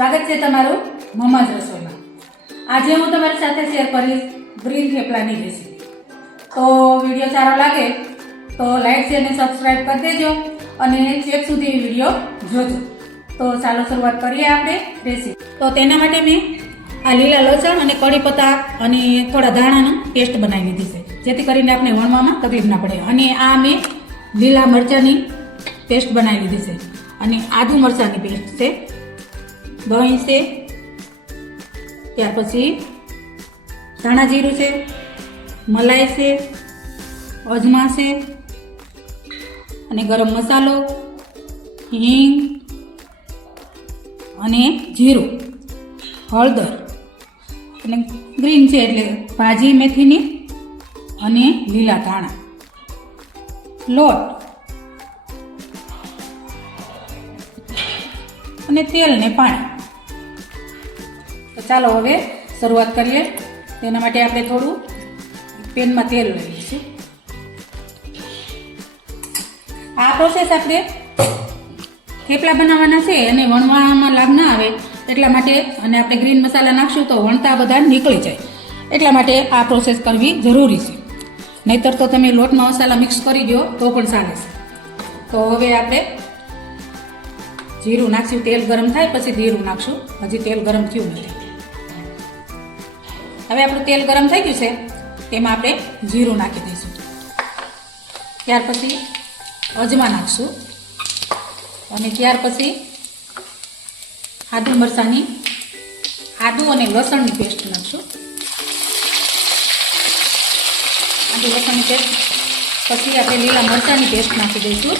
સ્વાગત છે તમારું મમ્માજ રસોઈમાં। આજે હું તમારી સાથે શેર કરીશ ગ્રીન થેપલાની રેસીપી। તો વિડીયો સારો લાગે તો લાઈક શેર અને સબસ્ક્રાઈબ કરી દેજો અને છેક સુધી વિડીયો જોજો। તો ચાલો શરૂઆત કરીએ આપણે રેસીપી। તો તેના માટે મેં આ લીલા લસણ અને કઢી પત્તા અને થોડા ધાણાનો પેસ્ટ બનાવી લીધી છે, જેથી કરીને આપણે વણવામાં તકલીફ ના પડે। અને આ મેં લીલા મરચાંની પેસ્ટ બનાવી લીધી છે અને આદુ મરચાંની પેસ્ટ છે, દહીં છે, ત્યાર પછી ધાણા જીરું છે, મલાઈ છે, અજમા છે અને ગરમ મસાલો, હિંગ અને જીરું, હળદર અને ગ્રીન છે એટલે ભાજી મેથીની અને લીલા ધાણા, લોટ અને તેલ ને પાણી। તો ચાલો હવે શરૂઆત કરીએ। તેના માટે આપણે થોડું પેનમાં તેલ લઈ લઈશું। આ પ્રોસેસ આપણે થેપલા બનાવવાના છે અને વણવામાં લાગ ના આવે એટલા માટે, અને આપણે ગ્રીન મસાલા નાખશું તો વણતા બધા નીકળી જાય એટલા માટે આ પ્રોસેસ કરવી જરૂરી છે। નહીતર તો તમે લોટમાં મસાલા મિક્સ કરી દો તો પણ ચાલે છે। તો હવે આપણે જીરું નાખશું, તેલ ગરમ થાય પછી જીરું નાખશું, હજી તેલ ગરમ થયું નથી। હવે આપણું તેલ ગરમ થઈ ગયું છે, તેમાં આપણે જીરું નાખી દઈશું। ત્યાર પછી અજમા નાખશું અને ત્યાર પછી આદુ મરચાંની આદુ અને લસણની પેસ્ટ નાખશું। આદુ લસણની પેસ્ટ પછી આપણે લીલા મરચાંની પેસ્ટ નાખી દઈશું।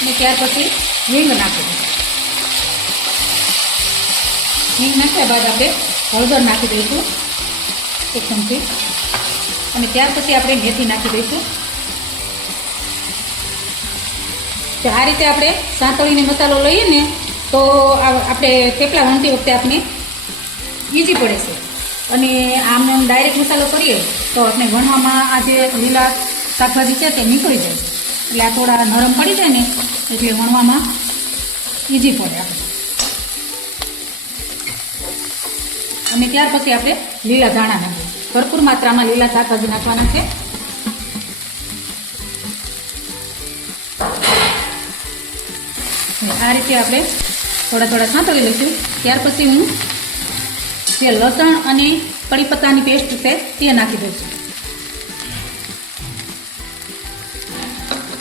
અને ત્યાર પછી હિંગ નાખી દઈશું। હિંગ નાખ્યા બાદ આપણે હળદર નાખી દઈશું એક ચમચી, અને ત્યાર પછી આપણે મેથી નાખી દઈશું। તો આ રીતે આપણે સાંતળીને મસાલો લઈએ ને તો આપણે થેપલા વણતી વખતે આપણે ઈઝી પડે છે, અને આમ ડાયરેક્ટ મસાલો કરીએ તો આપણે વણવામાં આ જે લીલા શાકભાજી છે તે નીકળી જાય છે, એટલે આ થોડા નરમ પડી જાય ને એટલે વણવામાં ઈઝી પડે આપણે। અને ત્યાર પછી આપણે લીલા ધાણા નાખીએ, ભરપૂર માત્રામાં લીલા શાકભાજી નાખવાના છે। આ રીતે આપણે થોડા થોડા સાંતળી લઈશું। ત્યાર પછી હું જે લસણ અને કઢી પત્તાની પેસ્ટ છે તે નાખી દઈશું।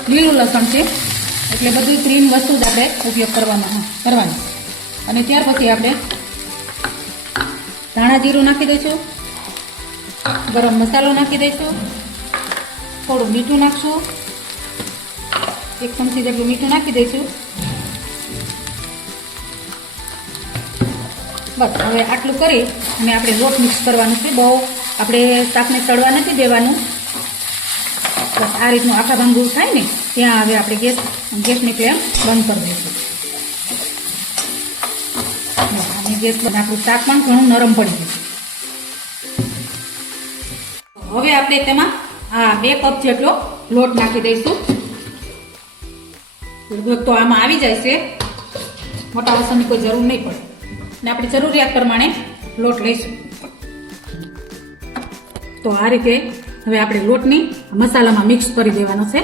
લીલું લસણ છે એટલે બધું ગ્રીન વસ્તુ જ આપણે ઉપયોગ કરવાની। અને ત્યાર પછી આપણે ધાણા જીરું નાખી દઈશું, ગરમ મસાલો નાખી દઈશું, થોડું મીઠું નાખશું, એક ચમચી જેટલું મીઠું નાખી દઈશું। બસ હવે આટલું કરી અને આપણે લોટ મિક્સ કરવાનું છે। બહુ આપણે શાકને તળવા નથી દેવાનું, બસ આ રીતનું આખા ભાંગું થાય ને ત્યાં હવે આપણે ગેસની ફ્લેમ બંધ કરી દઈશું। અને ગેસ બંધ, આપણું શાક પણ ઘણું નરમ પડી ગયું છે। હવે આપણે તેમાં 2 કપ જેટલો લોટ નાખી દઈશું। લગભગ તો આમાં આવી જાય છે, મોટા વાસણની કોઈ જરૂર નહીં પડે, ને આપણી જરૂરિયાત પ્રમાણે લોટ લઈશું। તો આ રીતે હવે આપણે લોટની મસાલામાં મિક્સ કરી દેવાનો છે।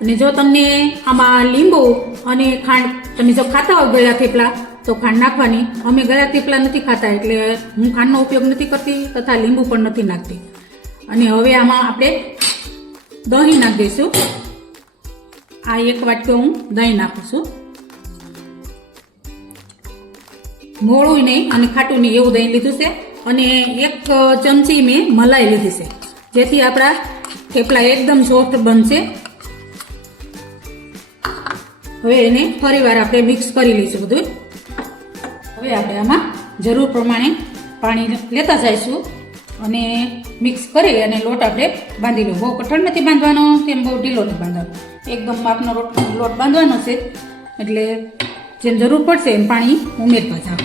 અને જો તમને આમાં લીંબુ અને ખાંડ, તમે જો ખાતા હોય ગળ્યા થેપલા તો ખાંડ નાખવાની। અમે ગળ્યા થેપલા નથી ખાતા એટલે હું ખાંડનો ઉપયોગ નથી કરતી તથા લીંબુ પણ નથી નાખતી। અને હવે આમાં આપણે દહીં નાખી દઈશું। આ 1 વાટકો હું દહીં નાખું છું, મોળું નહીં અને ખાટું નહીં એવું દહીં લીધું છે। અને 1 ચમચી મેં મલાઈ લીધી છે, જેથી આપણા થેપલા એકદમ સોફ્ટ બનશે। હવે એને ફરીવાર આપણે મિક્સ કરી લઈશું બધું। હવે આપણે આમાં જરૂર પ્રમાણે પાણી લેતા જઈશું અને મિક્સ કરી અને લોટ આપણે બાંધી લઉં। બહુ કઠણ નથી બાંધવાનો તેમ બહુ ઢીલો નથી બાંધવાનો, એકદમ માપનો લોટ બાંધવાનો છે, એટલે જેમ જરૂર પડશે એમ પાણી ઉમેરવા જાવ।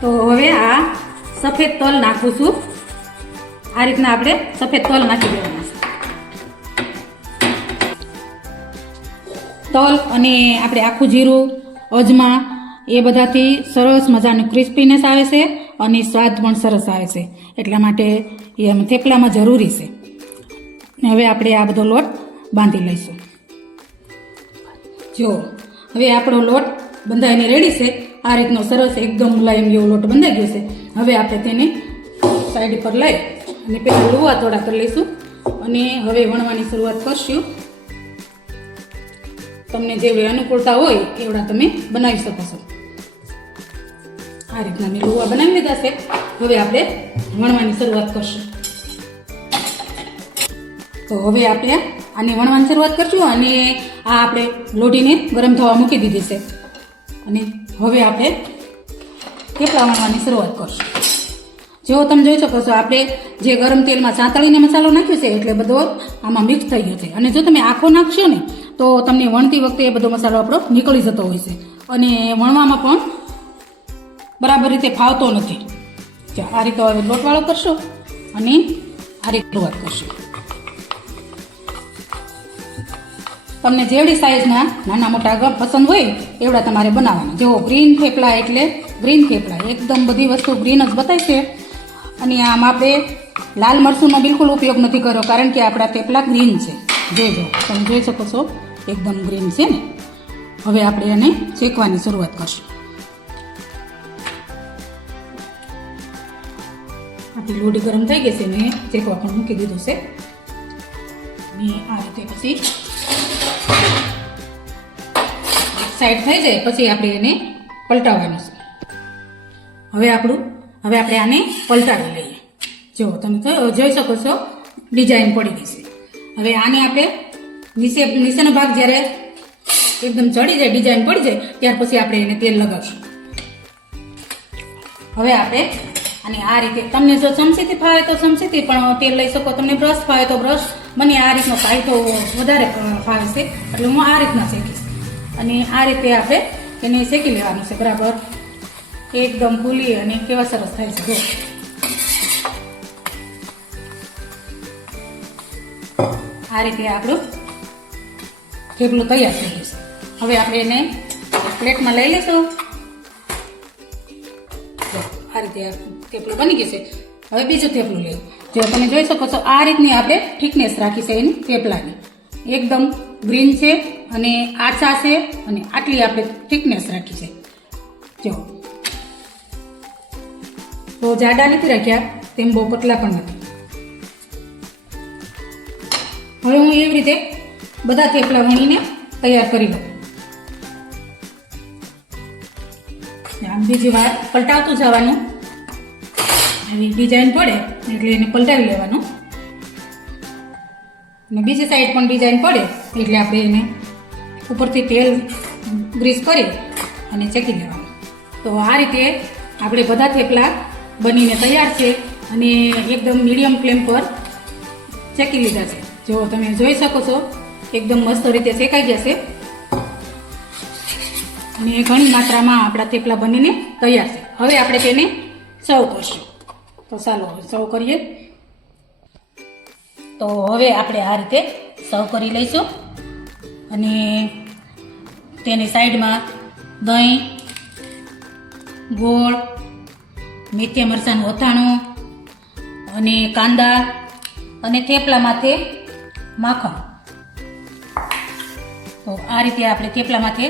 તો હવે આ સફેદ તલ નાખું છું. આ રીતના આપણે સફેદ તલ નાખી દેવાના છે. તલ અને આપણે આખું જીરું, અજમા એ બધાથી સરસ મજાનું ક્રિસ્પીનેસ આવે છે અને સ્વાદ પણ સરસ આવે છે. એટલા માટે એ થેપલામાં જરૂરી છે. હવે આપણે આ બધો લોટ બાંધી લઈશું. જો હવે આપણો લોટ બંધાઈને રેડી છે. આ રીતનો સરસ એકદમ મુલાયમ એવો લોટ બંધાઈ ગયો છે. હવે આપણે તેને સાઈડ પર લઈ અને પહેલાં લુવા તોડા કરી લઈશું અને હવે વણવાની શરૂઆત કરશું. તમને જેવી અનુકૂળતા હોય એવડા તમે બનાવી શકો છો. આ રીતના મેં લુવા બનાવી લીધા છે. હવે આપણે વણવાની શરૂઆત કરશું. તો હવે આપણે આને વણવાની શરૂઆત કરશું અને આ આપણે લોઢીને ગરમ થવા મૂકી દીધી છે અને હવે આપણે થેપલા વણવાની શરૂઆત કરશું. જો તમે જોઈ શકો છો આપણે જે ગરમ તેલમાં સાંતળીને મસાલો નાખ્યો છે એટલે બધો આમાં મિક્સ થઈ ગયો છે. અને જો તમે આખો નાખશો ને તો તમને વણતી વખતે એ બધો મસાલો આપણો નીકળી જતો હોય છે અને વણવામાં પણ બરાબર રીતે ફાવતો નથી. આ રીતે હવે લોટવાળો કરશો અને આ રીતે શરૂઆત કરશો. તમને જેવડી સાઈઝના નાના મોટા પસંદ હોય એવડા તમારે બનાવવાના. જેવો ગ્રીન થેપલા એટલે ગ્રીન થેપલા એકદમ બધી વસ્તુ ગ્રીન જ બતાય છે. અને આમ આપણે લાલ મરચુંનો બિલકુલ ઉપયોગ નથી કર્યો કારણ કે આપણા થેપલા ગ્રીન છે. જોજો તમે જોઈ શકો છો એકદમ ગ્રીન છે ને. હવે આપણે એને શેકવાની શરૂઆત કરશું. આપણી લોઢી ગરમ થઈ ગઈ છે ને શેકવા પણ મૂકી દીધું છે. અને આ રીતે પછી સાઈડ થઈ જાય પછી આપણે એને પલટાવવાનું છે. હવે આપણે આને પલટાવી લઈએ. જો તમે જોઈ શકો છો ડિઝાઇન પડી ગઈ છે. હવે આને આપણે નીચેનો ભાગ જ્યારે એકદમ ચડી જાય ડિઝાઇન પડી જાય ત્યાર પછી આપણે એને તેલ લગાવશું. હવે આપણે અને આ રીતે તમને જો ચમચીથી ફાવે તો ચમચીથી પણ તેલ લઈ શકો. તમને બ્રશ ફાવે તો બ્રશ. મને આ રીતનો કાયદો વધારે ફાવે છે એટલે હું આ રીતના શેકીશ. અને આ રીતે આપણે એને શેકી લેવાનું છે બરાબર એકદમ ફૂલી અને કેવા સરસ થાય છે. જો આ રીતે આપણું થેપલું તૈયાર થઈ ગયું છે. હવે આપણે એને પ્લેટમાં લઈ લઈશું. આ રીતે થેપલું બની ગયું છે. હવે બીજું થેપલું લેવું. જો તમે જોઈ શકો છો આ રીતની આપણે થિકનેસ રાખી છે એની થેપલાની. એકદમ ગ્રીન છે અને આછા છે અને આટલી આપણે થિકનેસ રાખી છે. જો બહુ જાડા નથી રાખ્યા તેમ બહુ પતલા પણ નથી. હવે હું એવી રીતે બધા થેપલા વણીને તૈયાર કરી લઉં. આમ બીજી વાર પલટાવતું જવાનું. એવી ડિઝાઇન પડે એટલે એને પલટાવી લેવાનું અને બીજી સાઈડ પણ ડિઝાઇન પડે એટલે આપણે એને ઉપરથી તેલ ગ્રીસ કરી અને ચેકી લેવાનું. તો આ રીતે આપણે બધા થેપલા બનીને તૈયાર છે અને એકદમ મીડિયમ ફ્લેમ પર ચેકી લીધા છે. જો તમે જોઈ શકો છો એકદમ મસ્ત રીતે શેકાઈ ગયા છે અને ઘણી માત્રામાં આપણા થેપલા બનીને તૈયાર છે. હવે આપણે તેને સર્વ કરશું. તો ચાલો સર્વ કરીએ. તો હવે આપણે આ રીતે સર્વ કરી લઈશું અને તેની સાઈડમાં દહીં, ગોળ, મેથીયા મરચાંનું અથાણું અને કાંદા અને થેપલા માથે માખણ. તો આ રીતે આપણે થેપલા માથે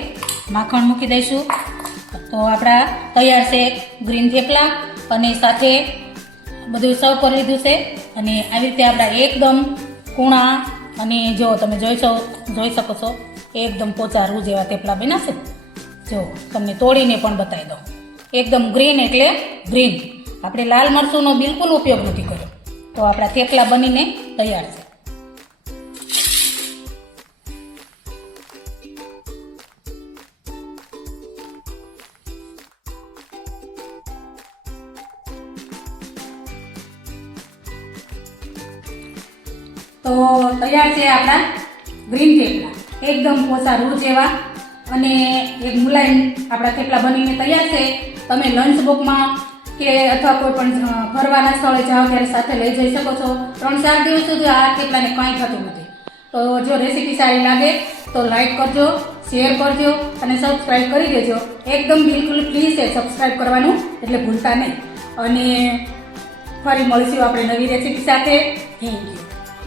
માખણ મૂકી દઈશું. તો આપણા તૈયાર છે ગ્રીન થેપલા અને સાથે બધું સર્વ કરી લીધું છે. અને આવી રીતે આપણા એકદમ કૂણા અને જો તમે જોઈ શકો છો એકદમ પોચા રૂ જેવા થેપલા બનાશે. જો તમને તોડીને પણ બતાવી દઉં. એકદમ ગ્રીન એટલે ગ્રીન. આપણે લાલ મરચુંનો બિલકુલ ઉપયોગ નથી કર્યો. તો આપણા થેપલા બનીને તૈયાર છે. તો તૈયાર છે આપણા ગ્રીન થેપલા. એકદમ પોચા રૂ જેવા અને એક મુલાયમ આપણા થેપલા બનીને તૈયાર છે. તમે લંચ બોક્સમાં કે અથવા કોઈ પણ ફરવાના સ્થળે જાઓ ત્યારે સાથે લઈ જઈ શકો છો. 3-4 દિવસ સુધી આ થેપલાને કંઈ થતું નથી. તો જો રેસીપી સારી લાગે તો લાઈક કરજો, શેર કરજો અને સબસ્ક્રાઈબ કરી દેજો. એકદમ બિલકુલ ફ્રી છે સબસ્ક્રાઈબ કરવાનું, એટલે ભૂલતા નહીં. અને ફરી મળીશું આપણે નવી રેસીપી સાથે. Thank you.